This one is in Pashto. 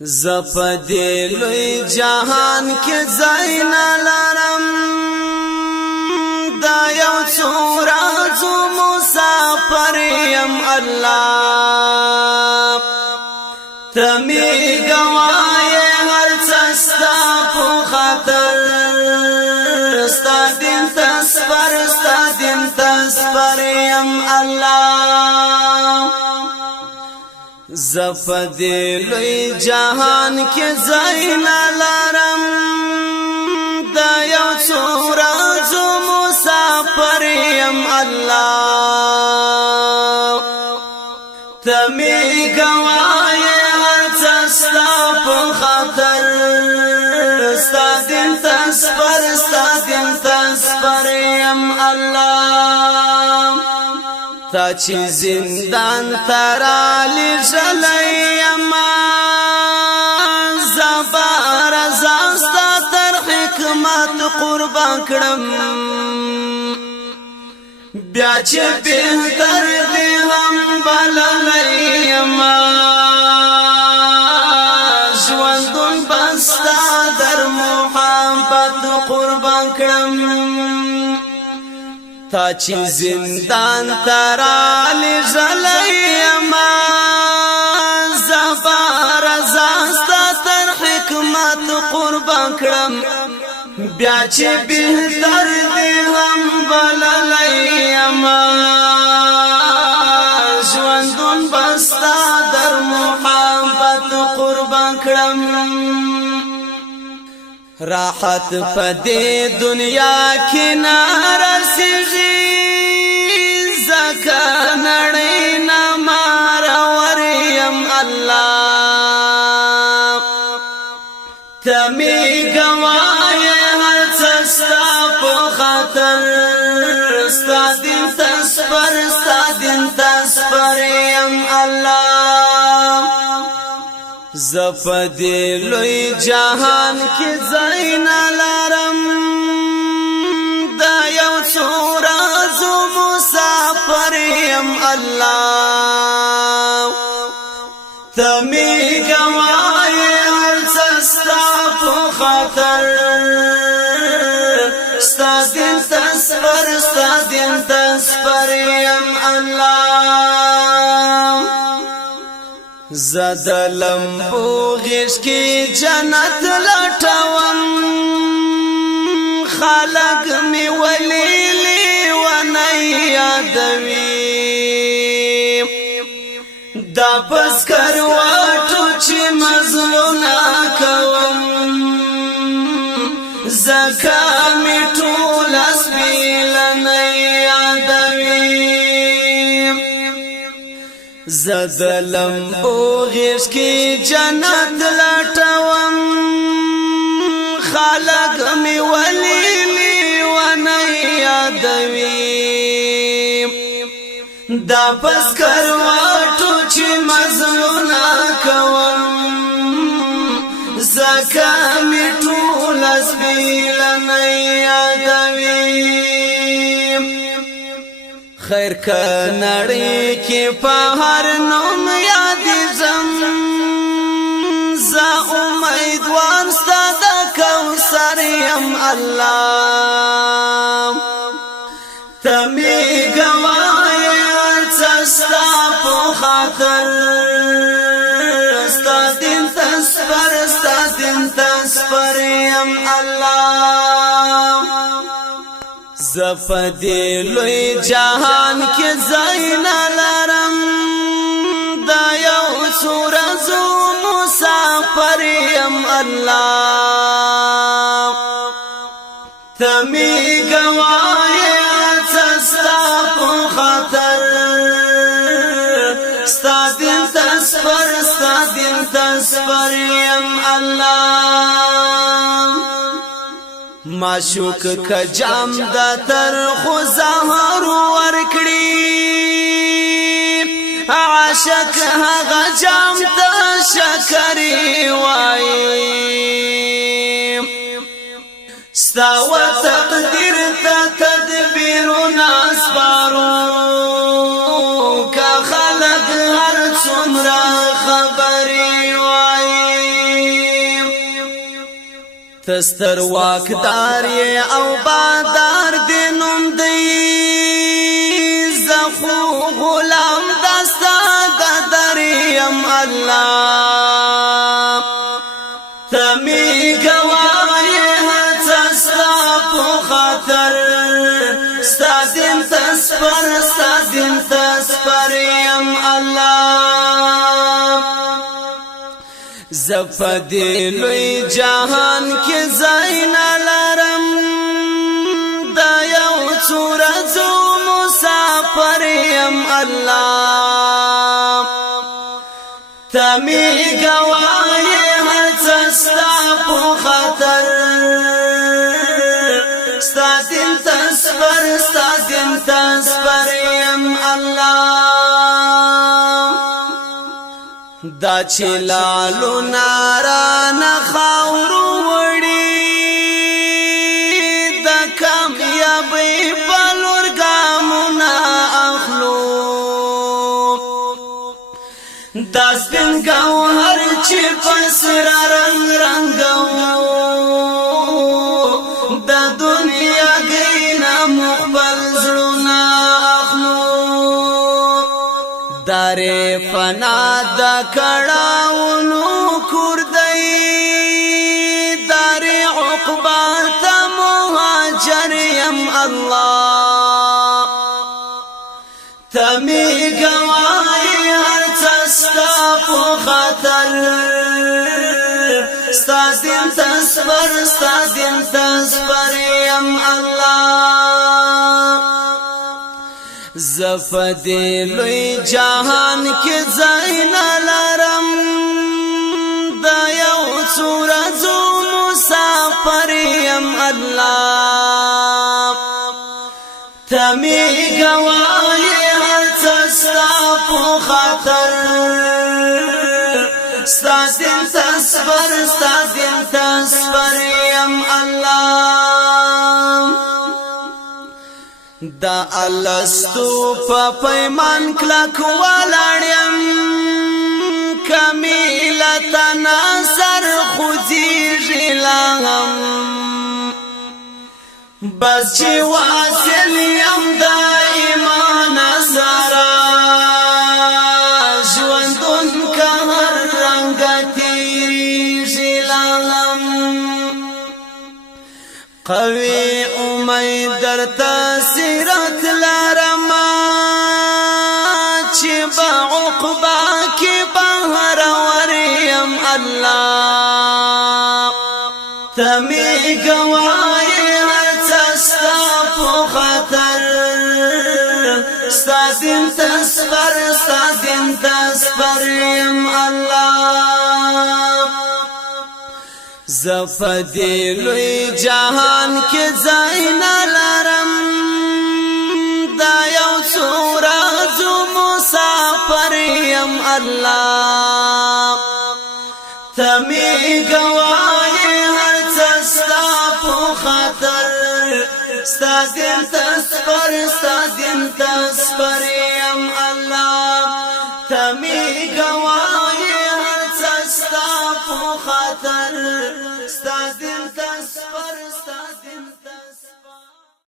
زپدی لوی جهان کې زین لرم دا یو څورا زو مسافر يم الله تمی گوای هر څستا په خاطر ستادین تسفر يم الله زپدی لوی جهان کې زین لرم دا یو څورا زو مسافر يم الله تمی گوای هر څستا په خاطر ستادین تسفر يم الله تا چې زندان ترالی جلیم زبار زاستا تر حکمت قربان کړم بیا چې بهتر دی هم بللیم ژوندون بستا در محبت قربان کړم تا چې زندان ترالی جلیم زبار زاستا تر حکمت قربان کړم بیا چې بهتر دی هم بللیم ژوندون بستا در محبت قربان کړم راحت پدې دنیا کې نارسیږي زکه نړۍ نه مارور يم الله تمی گوای هر څستا په خاطر ستادین تسفر يم الله زپدی لوی جهان کې زین لرم دا یو څورا زو مسافر يم الله تمی گوای هر څستا په خاطر ستادین تسفر يم الله زدلم بوغش کی جنت لټوم خلق می ولیلی و نه یادوي دا پس کرواتو چې مزلونه کوم زکا می ټول اسبیل نه یادوي زدلم بوغش کی جنت لټوم خلق می ولیلی و نه یادوي دا پس کرواتو چې مزلونه کوم زکا می ټول اسبیل نه یادوي خیر کا نړۍ کې په هر نوم یاد زم ز امیدوار ستاد کوثر يم الله تمی گوای څستا په خاطر ستادین تسفر يم الله زپدی لوی جهان کې زین لرم دا یو څورا زو مسافر يم الله تمی گوای څستا په خاطر ستادین تسفر يم الله معشوق کا جام دا تر خو زهر ورکړي عاشق هغه جام ته شکرې وایي ستاو تقدیر ته تدبیر ناسپارو کا خلق هر څومره خبرې وایي تستر واکدار او بادار دینم دی زخو غلام دستا دریم الله تمی گواهی هڅستا په خاطر ستادین تسپر یم الله زفدی لوی جهان کې زین لرم دا یو څورزو مسافر یم الله تمی گواهی هڅستا په خاطر ستادین تسپر یم الله دا چلالو ناران خاورو وړي د کامیابی بلور ګامونه اخلو دا سپین ګوهر چې پسر رنگو د دنیا ګینا مخبل زړونه اخلو دارې فنا د کړهونو کور دی دارې عقبا ته مهاجر یم الله تمی گواهی هرڅه ستا په خاطر ستادین تسپر یم الله زفدی لوی جهان کې زین لرم دا یو څورزو مسافر یم الله تمی گواهی هڅه ستا په خاطر ستادین تسپر یم الله دا الستو په پیمان کلک ولاړم کمیلت نظر خوځي لهم بس چې واصل یم د ایمان سره ژوندون که هر رنګ تیریږي لهم قوي امید درته سیرت لرما چې با عقبا کې بهر وریم الله تمی گواهی هرڅه ستا په خاطر ستادین تسپر یم الله زفدی لوی جهان کې زین لرم دا یو څورزو مسافر یم الله تمی گواهی هرڅه ستا په خاطر ستادین تسپر یم الله تمی گواهی هرڅه ستا په خاطر